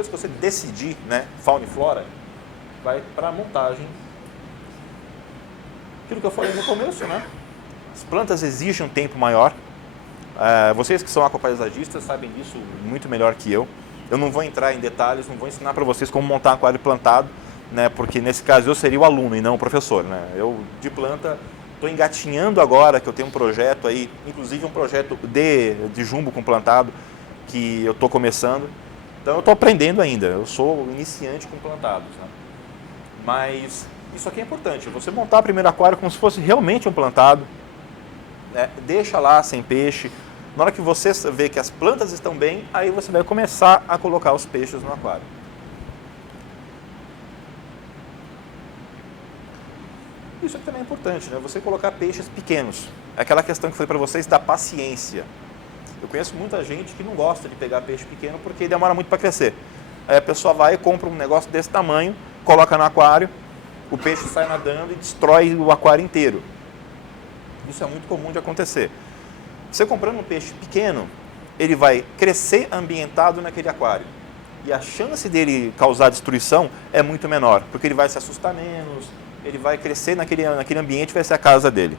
depois que você decidir, né, fauna e flora, vai para a montagem. Aquilo que eu falei no começo, né? As plantas exigem um tempo maior. Vocês que são aquapaisagistas sabem disso muito melhor que eu. Eu não vou entrar em detalhes, não vou ensinar para vocês como montar um aquário plantado, né? Porque nesse caso eu seria o aluno e não o professor, né? Eu de planta estou engatinhando agora, que eu tenho um projeto aí, inclusive um projeto de jumbo com plantado, que eu estou começando. Então eu estou aprendendo ainda, eu sou iniciante com plantados, né? Mas isso aqui é importante, você montar o primeiro aquário como se fosse realmente um plantado, né? Deixa lá sem peixe. Na hora que você vê que as plantas estão bem, aí você vai começar a colocar os peixes no aquário. Isso aqui também é importante, né? Você colocar peixes pequenos. É aquela questão que foi para vocês da paciência. Eu conheço muita gente que não gosta de pegar peixe pequeno porque demora muito para crescer. Aí a pessoa vai e compra um negócio desse tamanho, coloca no aquário, o peixe sai nadando e destrói o aquário inteiro. Isso é muito comum de acontecer. Você comprando um peixe pequeno, ele vai crescer ambientado naquele aquário. E a chance dele causar destruição é muito menor, porque ele vai se assustar menos, ele vai crescer naquele ambiente, vai ser a casa dele.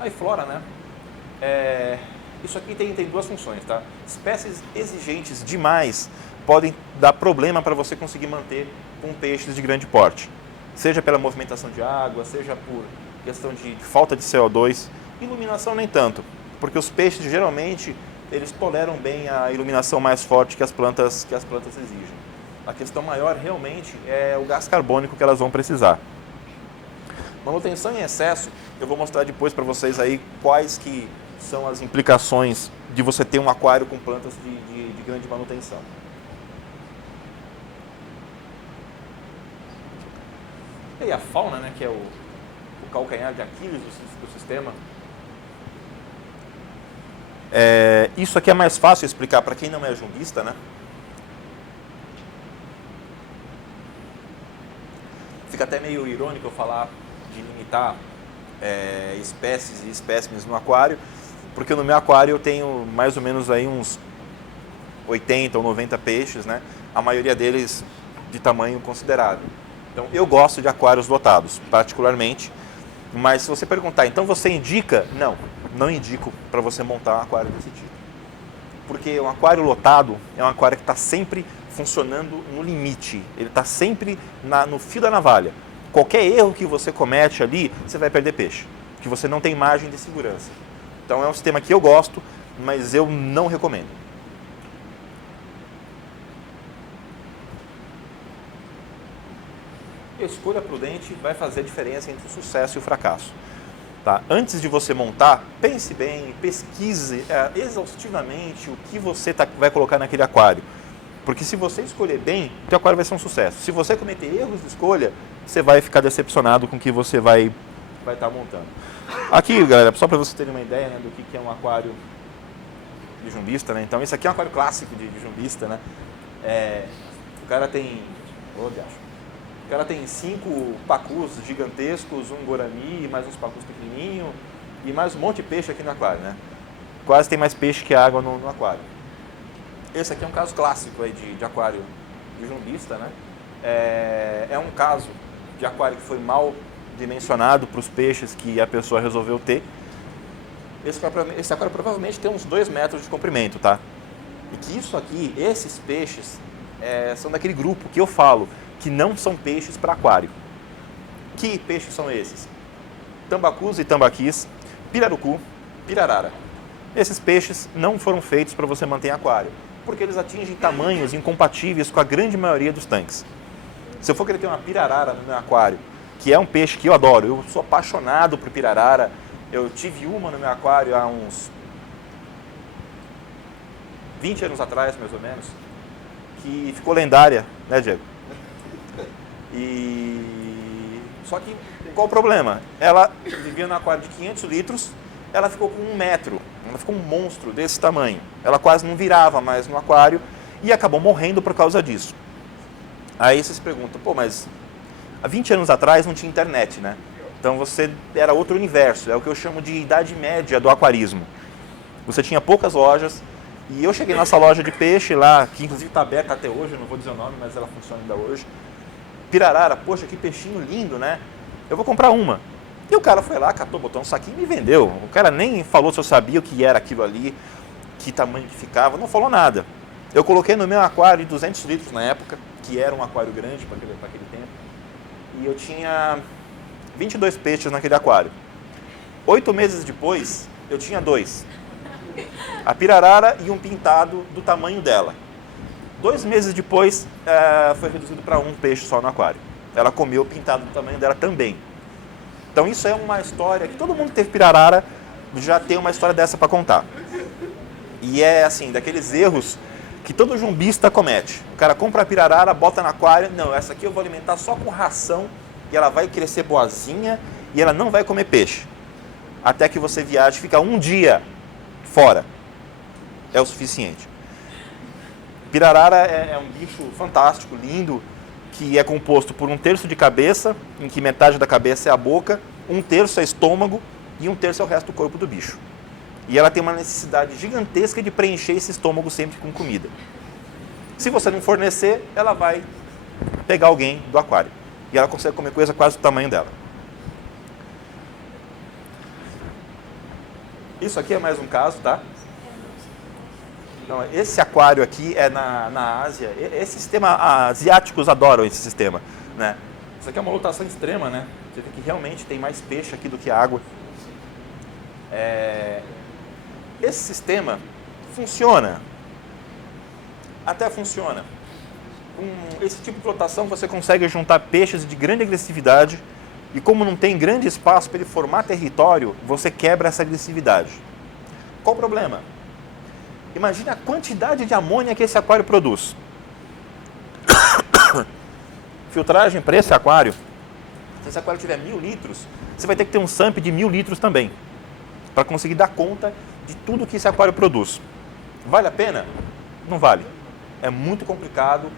Aí flora, né? Isso aqui tem duas funções, tá? Espécies exigentes demais podem dar problema para você conseguir manter com peixes de grande porte. Seja pela movimentação de água, seja por questão de falta de CO2. Iluminação nem tanto, porque os peixes geralmente eles toleram bem a iluminação mais forte que as plantas exigem. A questão maior realmente é o gás carbônico que elas vão precisar. Manutenção em excesso, eu vou mostrar depois para vocês aí quais que são as implicações de você ter um aquário com plantas de grande manutenção. E aí a fauna, né, que é o calcanhar de Aquiles do sistema. Isso aqui é mais fácil explicar para quem não é jumbista, né? Fica até meio irônico eu falar de limitar espécies e espécimes no aquário, porque no meu aquário eu tenho mais ou menos aí uns 80 ou 90 peixes, né? A maioria deles de tamanho considerável. Então eu gosto de aquários lotados, particularmente, mas se você perguntar, então você indica? Não indico para você montar um aquário desse tipo. Porque um aquário lotado é um aquário que está sempre funcionando no limite, ele está sempre no fio da navalha. Qualquer erro que você comete ali, você vai perder peixe, porque você não tem margem de segurança. Então é um sistema que eu gosto, mas eu não recomendo. A escolha prudente vai fazer a diferença entre o sucesso e o fracasso. Tá? Antes de você montar, pense bem, pesquise exaustivamente o que você vai colocar naquele aquário. Porque se você escolher bem, o teu aquário vai ser um sucesso. Se você cometer erros de escolha, você vai ficar decepcionado com o que você vai estar montando. Aqui, galera, só para vocês terem uma ideia, né, do que é um aquário de jumbista, né? Então, esse aqui é um aquário clássico de jumbista, né? O cara tem... O cara tem 5 pacus gigantescos, um guarani, mais uns pacus pequenininhos e mais um monte de peixe aqui no aquário, né? Quase tem mais peixe que água no aquário. Esse aqui é um caso clássico aí de aquário de jumbista, né? É um caso de aquário que foi mal dimensionado para os peixes que a pessoa resolveu ter. Esse aquário provavelmente tem uns 2 metros de comprimento, tá? E que isso aqui, esses peixes, são daquele grupo que eu falo, que não são peixes para aquário. Que peixes são esses? Tambacus e tambaquis, pirarucu, pirarara. Esses peixes não foram feitos para você manter em aquário, porque eles atingem tamanhos incompatíveis com a grande maioria dos tanques. Se eu for querer ter uma pirarara no meu aquário, que é um peixe que eu adoro, eu sou apaixonado por pirarara, eu tive uma no meu aquário há uns 20 anos atrás, mais ou menos, que ficou lendária, né, Diego? Só que, qual o problema? Ela vivia no aquário de 500 litros, ela ficou com 1 metro, ela ficou um monstro desse tamanho. Ela quase não virava mais no aquário e acabou morrendo por causa disso. Aí você se pergunta, mas há 20 anos atrás não tinha internet, né? Então era outro universo, é o que eu chamo de idade média do aquarismo. Você tinha poucas lojas, E eu cheguei nessa loja de peixe lá, que inclusive está aberta até hoje, eu não vou dizer o nome, mas ela funciona ainda hoje. Pirarara, poxa, que peixinho lindo, né? Eu vou comprar uma. E o cara foi lá, catou, botou um saquinho e me vendeu. O cara nem falou se eu sabia o que era aquilo ali, que tamanho que ficava, não falou nada. Eu coloquei no meu aquário de 200 litros na época, que era um aquário grande para aquele tempo. E eu tinha 22 peixes naquele aquário. 8 meses depois, eu tinha 2. A pirarara e um pintado do tamanho dela. 2 meses depois, foi reduzido para um peixe só no aquário. Ela comeu o pintado do tamanho dela também. Então isso é uma história que todo mundo que teve pirarara já tem uma história dessa para contar. E é assim, daqueles erros que todo jumbista comete. O cara compra a pirarara, bota no aquário, não, essa aqui eu vou alimentar só com ração e ela vai crescer boazinha e ela não vai comer peixe. Até que você viaje e fica um dia fora. É o suficiente. Pirarara é um bicho fantástico, lindo, que é composto por 1/3 de cabeça, em que metade da cabeça é a boca, 1/3 é estômago e 1/3 é o resto do corpo do bicho. E ela tem uma necessidade gigantesca de preencher esse estômago sempre com comida. Se você não fornecer, ela vai pegar alguém do aquário. E ela consegue comer coisa quase do tamanho dela. Isso aqui é mais um caso, tá? Não, esse aquário aqui é na Ásia. Esse sistema, asiáticos adoram esse sistema, né? Isso aqui é uma lotação extrema, né? Você vê que realmente tem mais peixe aqui do que água. Esse sistema funciona. Até funciona. Com esse tipo de lotação você consegue juntar peixes de grande agressividade e como não tem grande espaço para ele formar território, você quebra essa agressividade. Qual o problema? Imagine a quantidade de amônia que esse aquário produz. Filtragem para esse aquário. Se esse aquário tiver 1000 litros, você vai ter que ter um SAMP de 1000 litros também, para conseguir dar conta de tudo que esse aquário produz. Vale a pena? Não vale. É muito complicado.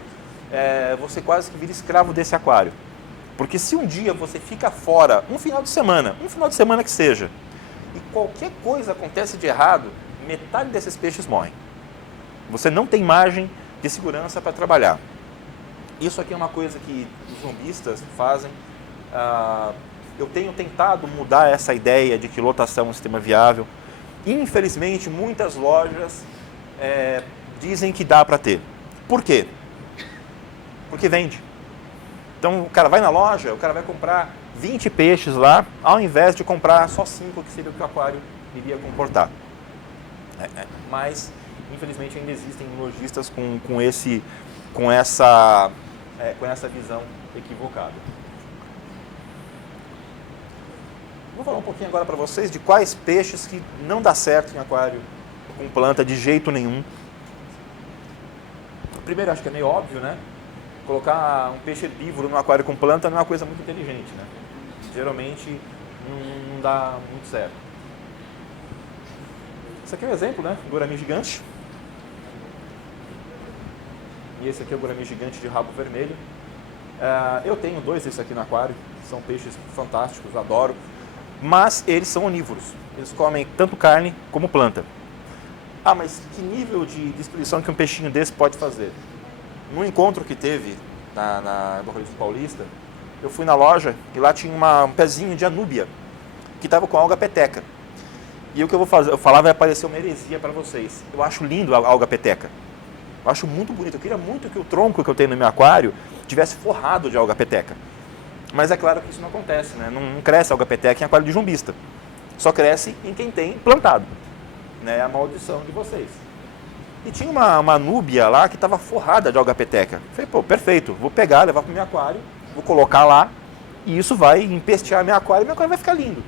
Você quase que vira escravo desse aquário. Porque se um dia você fica fora, um final de semana que seja, e qualquer coisa acontece de errado, metade desses peixes morrem. Você não tem margem de segurança para trabalhar. Isso aqui é uma coisa que os zumbistas fazem. Eu tenho tentado mudar essa ideia de que lotação é um sistema viável. Infelizmente, muitas lojas dizem que dá para ter. Por quê? Porque vende. Então, o cara vai na loja, o cara vai comprar 20 peixes lá, ao invés de comprar só 5, que seria o que o aquário iria comportar. Mas, infelizmente, ainda existem lojistas com essa visão equivocada. Vou falar um pouquinho agora para vocês de quais peixes que não dá certo em aquário com planta de jeito nenhum. Primeiro, acho que é meio óbvio, né? Colocar um peixe herbívoro no aquário com planta não é uma coisa muito inteligente, né? Geralmente não dá muito certo. Esse aqui é um exemplo, né? Gurami gigante. E esse aqui é o gurami gigante de rabo vermelho. Eu tenho 2 desses aqui no aquário. São peixes fantásticos, adoro. Mas eles são onívoros. Eles comem tanto carne como planta. Mas que nível de destruição que um peixinho desse pode fazer? No encontro que teve na Borrolifes Paulista, eu fui na loja e lá tinha um pezinho de anúbia que estava com alga peteca. E o que eu vou fazer? Eu falava vai parecer uma heresia para vocês. Eu acho lindo a alga peteca. Eu acho muito bonito. Eu queria muito que o tronco que eu tenho no meu aquário tivesse forrado de alga peteca. Mas é claro que isso não acontece, né? Não cresce alga peteca em aquário de jumbista. Só cresce em quem tem plantado. Né? É a maldição de vocês. E tinha uma núbia lá que estava forrada de alga peteca. Falei, perfeito, vou pegar, levar para o meu aquário, vou colocar lá e isso vai empestear meu aquário e meu aquário vai ficar lindo.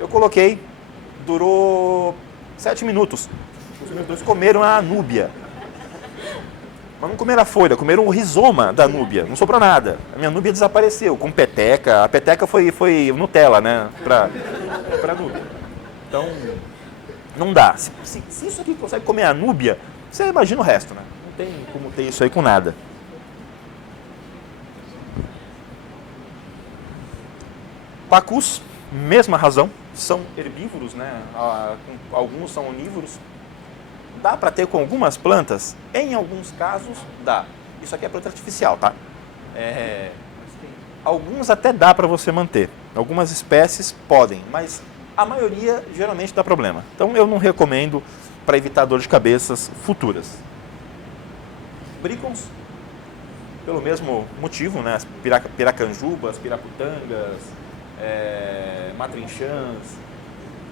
Eu coloquei, durou 7 minutos. Os meus 2 comeram a núbia. Mas não comeram a folha, comeram o rizoma da núbia, não sobrou nada. A minha núbia desapareceu com peteca. A peteca foi Nutella, né, para núbia. Então, não dá. Se isso aqui consegue comer a núbia, você imagina o resto, né? Não tem como ter isso aí com nada. Pacus, mesma razão, são herbívoros, né? Alguns são onívoros. Dá para ter com algumas plantas? Em alguns casos, dá. Isso aqui é planta artificial, tá? Alguns até dá para você manter. Algumas espécies podem, mas a maioria geralmente dá problema. Então eu não recomendo para evitar dor de cabeças futuras. Brícons, pelo mesmo motivo, né? As piracanjubas, piraputangas, matrinchãs,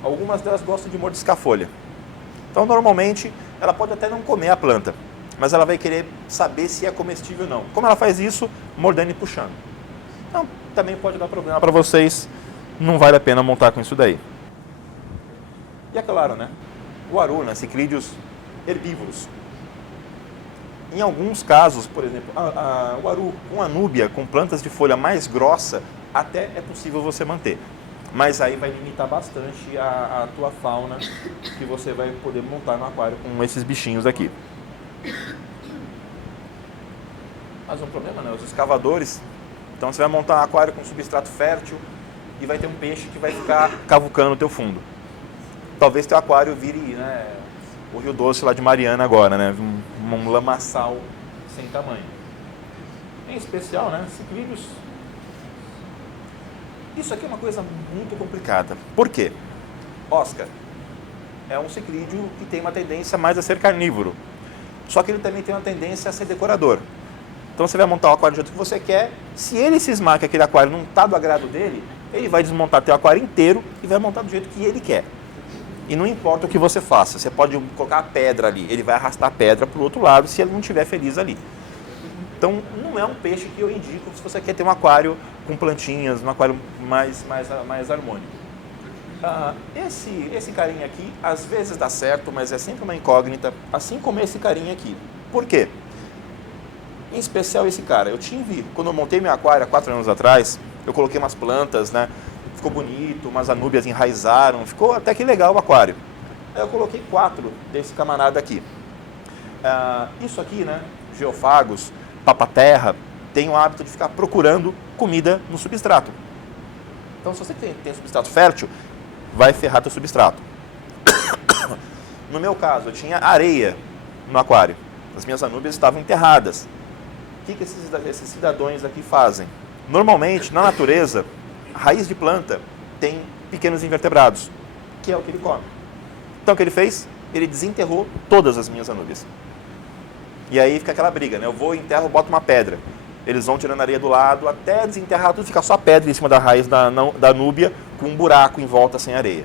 algumas delas gostam de mordiscar folha. Então normalmente ela pode até não comer a planta, mas ela vai querer saber se é comestível ou não. Como ela faz isso? Mordendo e puxando. Então também pode dar problema para vocês, não vale a pena montar com isso daí. E é claro, né? O aru, né? Cicrídeos herbívoros. Em alguns casos, por exemplo, o aru com anúbia, com plantas de folha mais grossa, até é possível você manter. Mas aí vai limitar bastante a tua fauna que você vai poder montar no aquário com esses bichinhos aqui. Mas um problema, né? Os escavadores. Então você vai montar um aquário com substrato fértil e vai ter um peixe que vai ficar cavucando o teu fundo. Talvez teu aquário vire, né, o Rio Doce lá de Mariana agora, né? Um lamaçal sem tamanho. Em especial, né? Ciclídeos. Isso aqui é uma coisa muito complicada. Por quê? Oscar é um ciclídeo que tem uma tendência mais a ser carnívoro. Só que ele também tem uma tendência a ser decorador. Então você vai montar o aquário do jeito que você quer. Se ele cismar que aquele aquário não está do agrado dele, ele vai desmontar teu aquário inteiro e vai montar do jeito que ele quer. E não importa o que você faça, você pode colocar a pedra ali, ele vai arrastar a pedra para o outro lado se ele não estiver feliz ali. Então não é um peixe que eu indico se você quer ter um aquário com plantinhas, um aquário mais harmônico. Esse carinha aqui, às vezes dá certo, mas é sempre uma incógnita, assim como esse carinha aqui. Por quê? Em especial esse cara. Eu tive, quando eu montei meu aquário há 4 anos atrás, eu coloquei umas plantas, né? Ficou bonito, umas anúbias enraizaram, ficou até que legal o aquário. Aí eu coloquei 4 desse camarada aqui. Isso aqui, né? Geofagos, papaterra, tem o hábito de ficar procurando comida no substrato. Então, se você tem substrato fértil, vai ferrar teu substrato. No meu caso, eu tinha areia no aquário. As minhas anúbias estavam enterradas. O que esses cidadãos aqui fazem? Normalmente, na natureza, a raiz de planta tem pequenos invertebrados, que é o que ele come. Então, o que ele fez? Ele desenterrou todas as minhas anúbias. E aí fica aquela briga, né? Eu vou, enterro, boto uma pedra. Eles vão tirando areia do lado, até desenterrar tudo, fica só pedra em cima da raiz da anúbia, com um buraco em volta sem areia.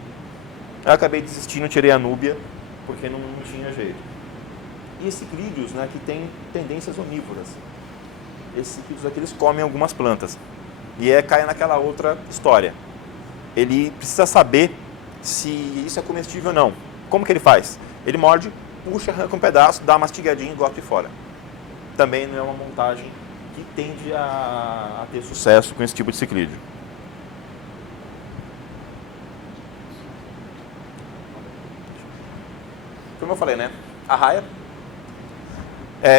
Eu acabei desistindo, tirei a anúbia, porque não tinha jeito. E ciclídeos, né, que tem tendências onívoras. Esses ciclídeos aqui, eles comem algumas plantas. E cai naquela outra história. Ele precisa saber se isso é comestível ou não. Como que ele faz? Ele morde, puxa, arranca um pedaço, dá uma mastigadinha e gosta fora. Também não é uma montagem que tende a ter sucesso com esse tipo de ciclídeo. Como eu falei, né? Arraia.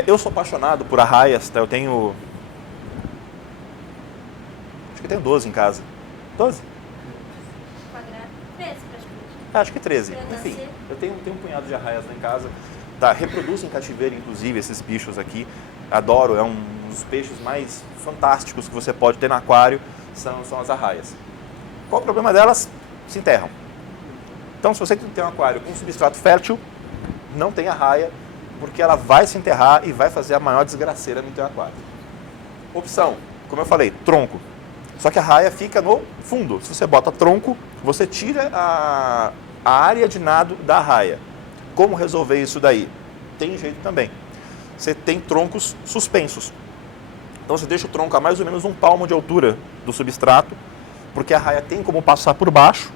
Eu sou apaixonado por arraias, tá? Eu tenho... Acho que eu tenho 12 em casa. 12? Quadrado. 13, praticamente. Acho que 13. Enfim, eu tenho um punhado de arraias lá em casa. Tá, reproduzem em cativeiro, inclusive, esses bichos aqui. Adoro, é um dos peixes mais fantásticos que você pode ter no aquário, são as arraias. Qual o problema delas? Se enterram. Então, se você tem um aquário com substrato fértil, não tem arraia, porque ela vai se enterrar e vai fazer a maior desgraceira no teu aquário. Opção, como eu falei, tronco. Só que a arraia fica no fundo. Se você bota tronco, você tira a área de nado da arraia. Como resolver isso daí? Tem jeito também. Você tem troncos suspensos. Então você deixa o tronco a mais ou menos 1 palmo de altura do substrato, porque a arraia tem como passar por baixo,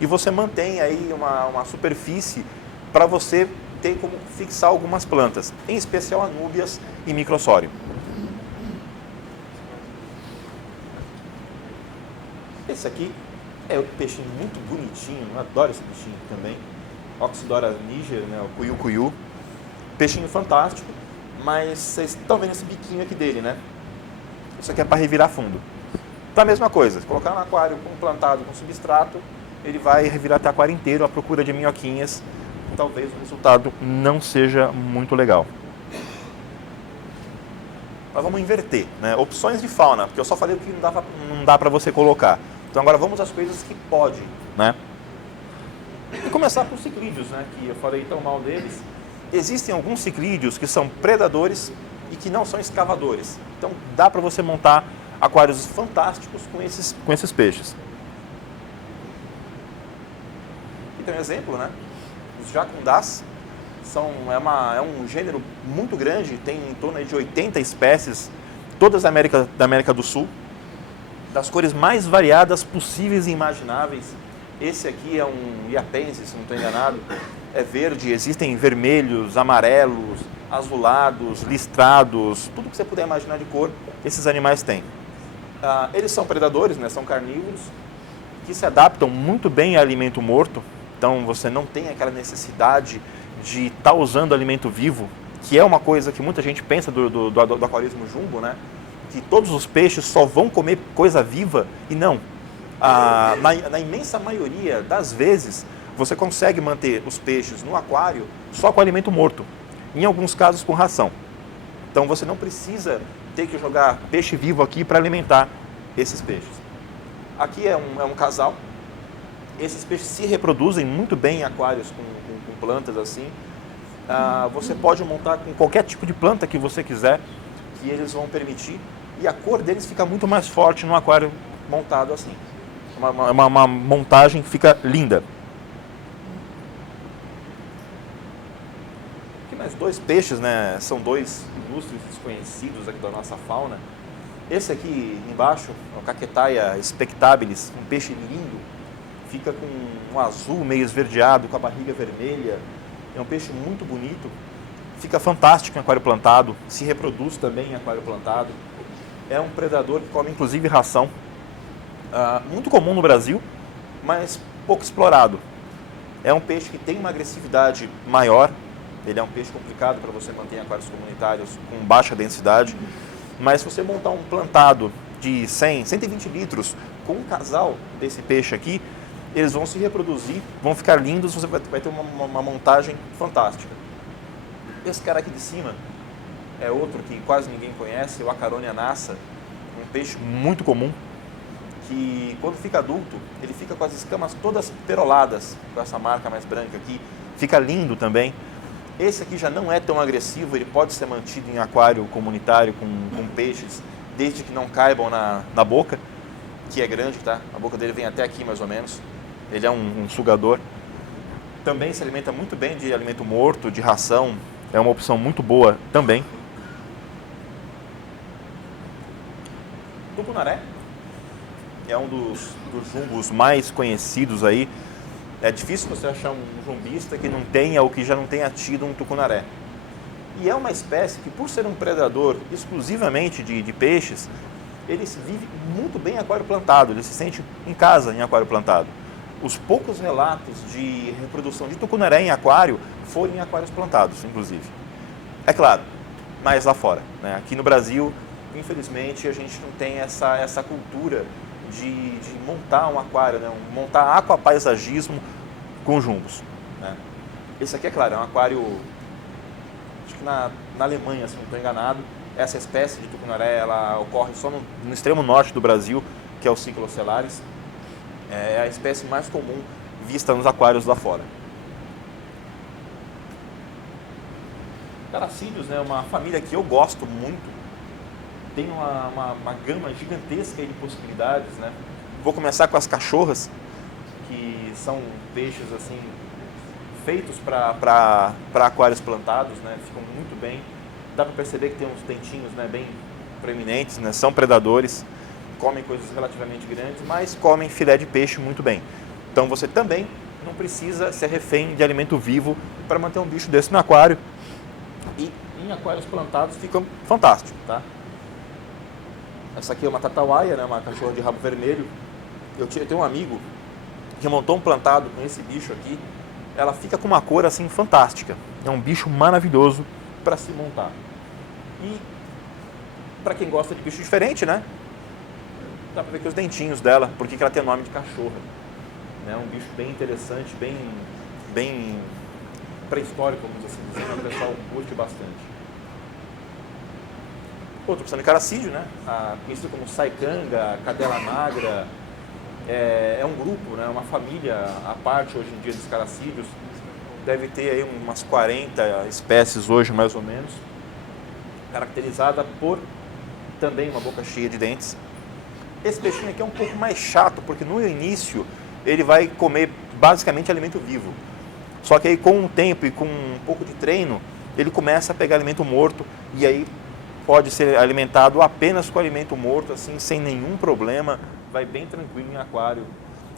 e você mantém aí uma superfície para você ter como fixar algumas plantas, em especial anúbias e microsório. Esse aqui é um peixinho muito bonitinho, eu adoro esse bichinho também. Oxydora niger, né, o cuiu-cuiu. Peixinho fantástico, mas vocês estão vendo esse biquinho aqui dele, né? Isso aqui é para revirar fundo. Então a mesma coisa, se colocar no aquário plantado com substrato, ele vai revirar até o aquário inteiro à procura de minhoquinhas talvez o resultado não seja muito legal. Mas vamos inverter, né? Opções de fauna, porque eu só falei o que não dá para você colocar. Então agora vamos às coisas que pode, né? E começar por ciclídeos, né? Que eu falei tão mal deles. Existem alguns ciclídeos que são predadores e que não são escavadores. Então dá para você montar aquários fantásticos com esses peixes. Aqui tem um exemplo, né? Os jacundás é um gênero muito grande, tem em torno de 80 espécies, todas da América do Sul, das cores mais variadas possíveis e imagináveis. Esse aqui é um iapense, se não estou enganado, é verde, existem vermelhos, amarelos, azulados, listrados, tudo que você puder imaginar de cor, esses animais têm. Eles são predadores, né, são carnívoros, que se adaptam muito bem a alimento morto, então você não tem aquela necessidade de estar usando alimento vivo, que é uma coisa que muita gente pensa do aquarismo jumbo, né? Que todos os peixes só vão comer coisa viva, e não. Na imensa maioria das vezes, você consegue manter os peixes no aquário só com alimento morto, em alguns casos com ração. Então você não precisa ter que jogar peixe vivo aqui para alimentar esses peixes. Aqui é um casal. Esses peixes se reproduzem muito bem em aquários com plantas assim. Você pode montar com qualquer tipo de planta que você quiser, que eles vão permitir, e a cor deles fica muito mais forte no aquário montado assim. Uma montagem que fica linda. Aqui mais dois peixes, né? São dois ilustres desconhecidos aqui da nossa fauna. Esse aqui embaixo é o Caquetaia spectabilis, um peixe lindo. Fica com um azul meio esverdeado, com a barriga vermelha. É um peixe muito bonito. Fica fantástico em aquário plantado. Se reproduz também em aquário plantado. É um predador que come inclusive ração. Muito comum no Brasil, mas pouco explorado. É um peixe que tem uma agressividade maior. Ele é um peixe complicado para você manter em aquários comunitários com baixa densidade. Mas se você montar um plantado de 100, 120 litros com um casal desse peixe aqui, eles vão se reproduzir, vão ficar lindos, você vai ter uma montagem fantástica. Esse cara aqui de cima é outro que quase ninguém conhece, o Acaronia nassa, um peixe muito comum, que quando fica adulto, ele fica com as escamas todas peroladas, com essa marca mais branca aqui, fica lindo também. Esse aqui já não é tão agressivo, ele pode ser mantido em aquário comunitário com peixes, desde que não caibam na boca, que é grande, tá? A boca dele vem até aqui mais ou menos. Ele é um sugador. Também se alimenta muito bem de alimento morto, de ração. É uma opção muito boa também. Tucunaré é um dos jumbos mais conhecidos aí. É difícil você achar um jumbista que não tenha ou que já não tenha tido um tucunaré. E é uma espécie que, por ser um predador exclusivamente de peixes, ele se vive muito bem em aquário plantado. Ele se sente em casa em aquário plantado. Os poucos relatos de reprodução de tucunaré em aquário foram em aquários plantados, inclusive. É claro, mas lá fora, né? Aqui no Brasil, infelizmente, a gente não tem essa cultura de montar um aquário, né? Montar aquapaisagismo com jumbos, né? Esse aqui, é claro, é um aquário, acho que na Alemanha, se não estou enganado. Essa espécie de tucunaré, ela ocorre só no extremo norte do Brasil, que é o Cyclocelaris. É a espécie mais comum vista nos aquários lá fora. Caracídeos, né, uma família que eu gosto muito, tem uma gama gigantesca de possibilidades, né? Vou começar com as cachorras, que são peixes assim feitos para aquários plantados, né? Ficam muito bem. Dá para perceber que tem uns dentinhos, né, bem proeminentes, né? São predadores, comem coisas relativamente grandes, mas comem filé de peixe muito bem. Então você também não precisa ser refém de alimento vivo para manter um bicho desse no aquário. E em aquários plantados fica fantástico, tá? Essa aqui é uma tatauaia, né, uma cachorra de rabo vermelho. Eu tenho um amigo que montou um plantado com esse bicho aqui. Ela fica com uma cor assim fantástica. É um bicho maravilhoso para se montar. E para quem gosta de bicho diferente, né? Dá para ver que os dentinhos dela, porque que ela tem o nome de cachorra. É um bicho bem interessante, bem pré-histórico, vamos assim dizer, que o pessoal curte bastante. Outra opção de caracídeo, né? Conhecido como saicanga, cadela magra, é um grupo, né? Uma família à parte hoje em dia dos caracídeos. Deve ter aí umas 40 espécies hoje, mais ou menos, caracterizada por também uma boca cheia de dentes. Esse peixinho aqui é um pouco mais chato, porque no início ele vai comer basicamente alimento vivo. Só que aí com o tempo e com um pouco de treino, ele começa a pegar alimento morto e aí pode ser alimentado apenas com alimento morto, assim, sem nenhum problema, vai bem tranquilo em aquário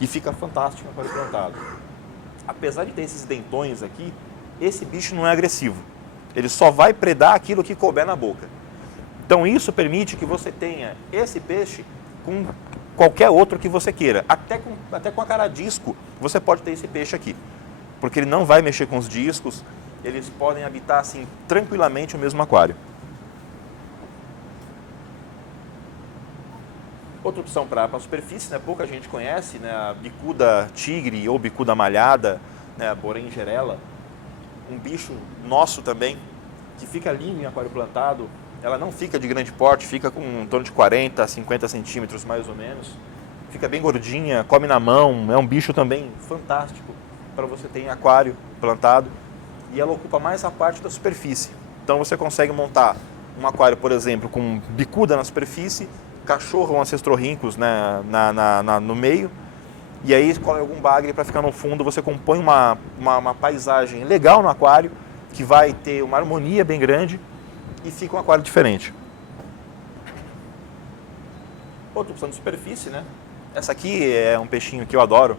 e fica fantástico em aquário plantado. Apesar de ter esses dentões aqui, esse bicho não é agressivo. Ele só vai predar aquilo que couber na boca. Então isso permite que você tenha esse peixe com qualquer outro que você queira. Até com a cara disco você pode ter esse peixe aqui. Porque ele não vai mexer com os discos, eles podem habitar assim tranquilamente o mesmo aquário. Outra opção para a superfície, né, pouca gente conhece, né, a bicuda tigre ou bicuda malhada, né, a borengerella, um bicho nosso também, que fica lindo em aquário plantado. Ela não fica de grande porte, fica com em torno de 40 a 50 centímetros mais ou menos. Fica bem gordinha, come na mão, é um bicho também fantástico para você ter em aquário plantado. E ela ocupa mais a parte da superfície. Então você consegue montar um aquário, por exemplo, com bicuda na superfície, cachorro ou ancestrorrincos, né, no meio, e aí escolhe algum bagre para ficar no fundo. Você compõe uma paisagem legal no aquário, que vai ter uma harmonia bem grande e fica um aquário diferente. Outra opção de superfície, né? Essa aqui é um peixinho que eu adoro.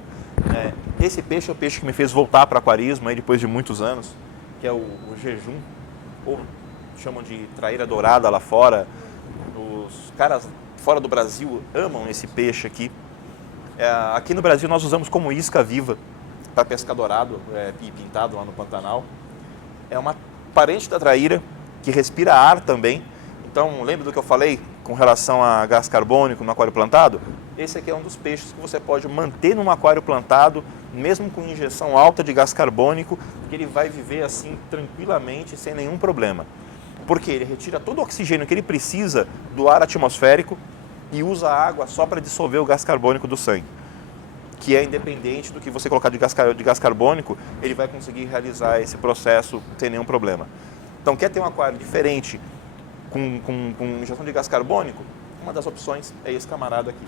Esse peixe é o peixe que me fez voltar para o aquarismo aí depois de muitos anos, que é o jejum, ou chamam de traíra dourada lá fora. Os caras fora do Brasil amam esse peixe aqui. Aqui no Brasil nós usamos como isca viva para pescar dourado e pintado lá no Pantanal. É uma parente da traíra que respira ar também. Então, lembra do que eu falei com relação a gás carbônico no aquário plantado? Esse aqui é um dos peixes que você pode manter num aquário plantado, mesmo com injeção alta de gás carbônico, que ele vai viver assim tranquilamente, sem nenhum problema. Porque ele retira todo o oxigênio que ele precisa do ar atmosférico e usa a água só para dissolver o gás carbônico do sangue, que é independente do que você colocar de gás carbônico, ele vai conseguir realizar esse processo sem nenhum problema. Então, quer ter um aquário diferente com injeção de gás carbônico? Uma das opções é esse camarada aqui.